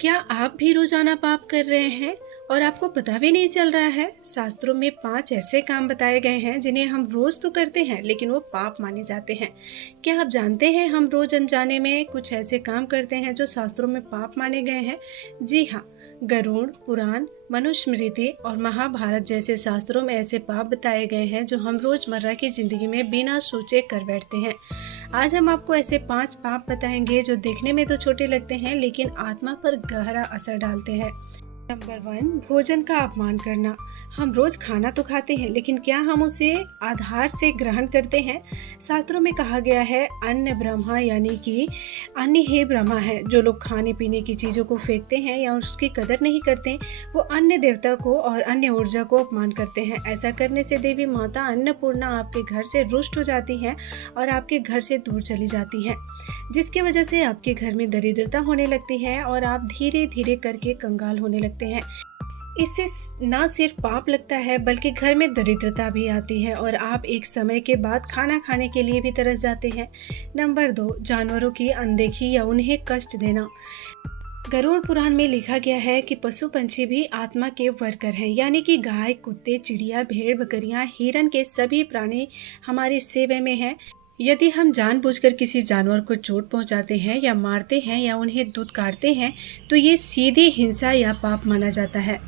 क्या आप भी रोजाना पाप कर रहे हैं और आपको पता भी नहीं चल रहा है? शास्त्रों में 5 ऐसे काम बताए गए हैं जिन्हें हम रोज तो करते हैं लेकिन वो पाप माने जाते हैं। क्या आप जानते हैं हम रोज अनजाने में कुछ ऐसे काम करते हैं जो शास्त्रों में पाप माने गए हैं? जी हाँ, गरुड़ पुराण, मनुस्मृति और महाभारत जैसे शास्त्रों में ऐसे पाप बताए गए हैं जो हम रोजमर्रा की जिंदगी में बिना सोचे कर बैठते हैं। आज हम आपको ऐसे 5 पाप बताएंगे जो देखने में तो छोटे लगते हैं लेकिन आत्मा पर गहरा असर डालते हैं। नंबर 1, भोजन का अपमान करना। हम रोज खाना तो खाते हैं लेकिन क्या हम उसे आधार से ग्रहण करते हैं? शास्त्रों में कहा गया है अन्न ब्रह्मा, यानी कि अन्न ही ब्रह्मा है। जो लोग खाने पीने की चीजों को फेंकते हैं या उसकी कदर नहीं करते, वो अन्य देवता को और अन्य ऊर्जा को अपमान करते हैं। ऐसा करने से देवी माता अन्नपूर्णा आपके घर से रुष्ट हो जाती है और आपके घर से दूर चली जाती है, जिसकी वजह से आपके घर में दरिद्रता होने लगती है और आप धीरे धीरे करके कंगाल होने लगते हैं। इससे ना सिर्फ पाप लगता है बल्कि घर में दरिद्रता भी आती है और आप एक समय के बाद खाना खाने के लिए भी तरस जाते हैं। नंबर 2, जानवरों की अनदेखी या उन्हें कष्ट देना। गरुड़ पुराण में लिखा गया है कि पशु पंछी भी आत्मा के वर्कर हैं, यानी कि गाय, कुत्ते, चिड़िया, भेड़, बकरियां, हिरन के सभी प्राणी हमारी सेवा में हैं। यदि हम जानबूझकर किसी जानवर को चोट पहुंचाते हैं या मारते हैं या उन्हें दुत्कारते हैं तो ये सीधी हिंसा या पाप माना जाता है।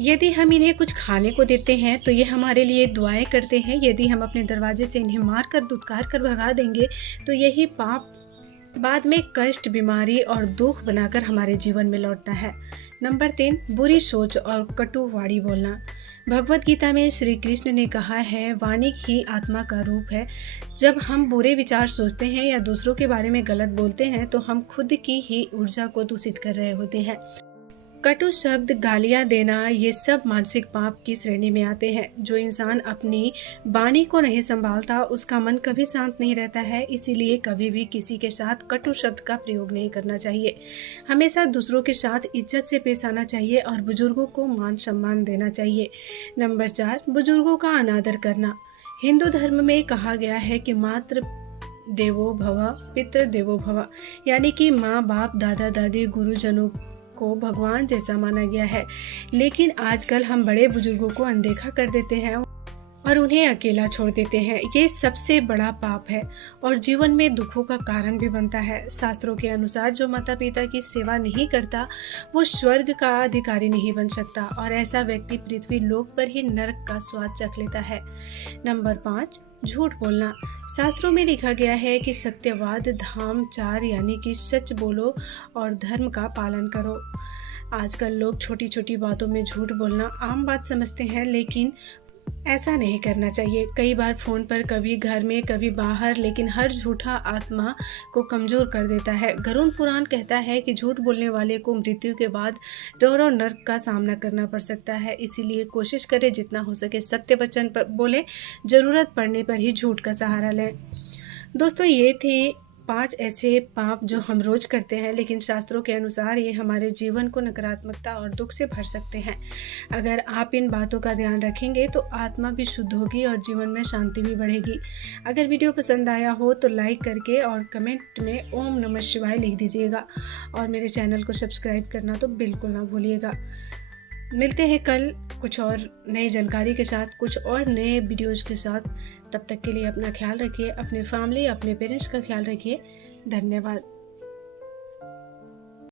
यदि हम इन्हें कुछ खाने को देते हैं तो ये हमारे लिए दुआएं करते हैं। यदि हम अपने दरवाजे से इन्हें मारकर दुत्कार कर भगा देंगे तो यही पाप बाद में कष्ट, बीमारी और दुख बनाकर हमारे जीवन में लौटता है। नंबर 3, बुरी सोच और कटु वाणी बोलना। भगवत गीता में श्री कृष्ण ने कहा है, वाणी ही आत्मा का रूप है। जब हम बुरे विचार सोचते हैं या दूसरों के बारे में गलत बोलते हैं तो हम खुद की ही ऊर्जा को दूषित कर रहे होते हैं। कटु शब्द, गालियां देना, ये सब मानसिक पाप की श्रेणी में आते हैं। जो इंसान अपनी वाणी को नहीं संभालता उसका मन कभी शांत नहीं रहता है। इसीलिए कभी भी किसी के साथ कटु शब्द का प्रयोग नहीं करना चाहिए। हमेशा दूसरों के साथ इज्जत से पेश आना चाहिए और बुजुर्गों को मान सम्मान देना चाहिए। नंबर 4, बुजुर्गों का अनादर करना। हिंदू धर्म में कहा गया है कि मातृ देवो भव, पितृ देवो भव, यानी कि माँ बाप, दादा दादी, गुरुजनों को भगवान जैसा माना गया है। लेकिन आजकल हम बड़े बुजुर्गों को अनदेखा कर देते हैं और उन्हें अकेला छोड़ देते हैं। ये सबसे बड़ा पाप है और जीवन में दुखों का कारण भी बनता है। शास्त्रों के अनुसार जो माता पिता की सेवा नहीं करता वो स्वर्ग का अधिकारी नहीं बन सकता और ऐसा व्यक्ति पृथ्वी लोक पर ही नरक का स्वाद चख लेता है। नंबर 5, झूठ बोलना। शास्त्रों में लिखा गया है कि सत्यवाद धाम 4, यानी कि सच बोलो और धर्म का पालन करो। आजकल लोग छोटी छोटी बातों में झूठ बोलना आम बात समझते हैं, लेकिन ऐसा नहीं करना चाहिए। कई बार फोन पर, कभी घर में, कभी बाहर, लेकिन हर झूठा आत्मा को कमजोर कर देता है। गरुड़ पुराण कहता है कि झूठ बोलने वाले को मृत्यु के बाद डोरो नर्क का सामना करना पड़ सकता है। इसीलिए कोशिश करें जितना हो सके सत्य वचन पर बोले, जरूरत पड़ने पर ही झूठ का सहारा लें। दोस्तों, ये थी 5 ऐसे पाप जो हम रोज करते हैं लेकिन शास्त्रों के अनुसार ये हमारे जीवन को नकारात्मकता और दुख से भर सकते हैं। अगर आप इन बातों का ध्यान रखेंगे तो आत्मा भी शुद्ध होगी और जीवन में शांति भी बढ़ेगी। अगर वीडियो पसंद आया हो तो लाइक करके और कमेंट में ओम नमः शिवाय लिख दीजिएगा और मेरे चैनल को सब्सक्राइब करना तो बिल्कुल ना भूलिएगा। मिलते हैं कल कुछ और नई जानकारी के साथ, कुछ और नए वीडियोज़ के साथ। तब तक के लिए अपना ख्याल रखिए, अपने फैमिली, अपने पेरेंट्स का ख्याल रखिए। धन्यवाद।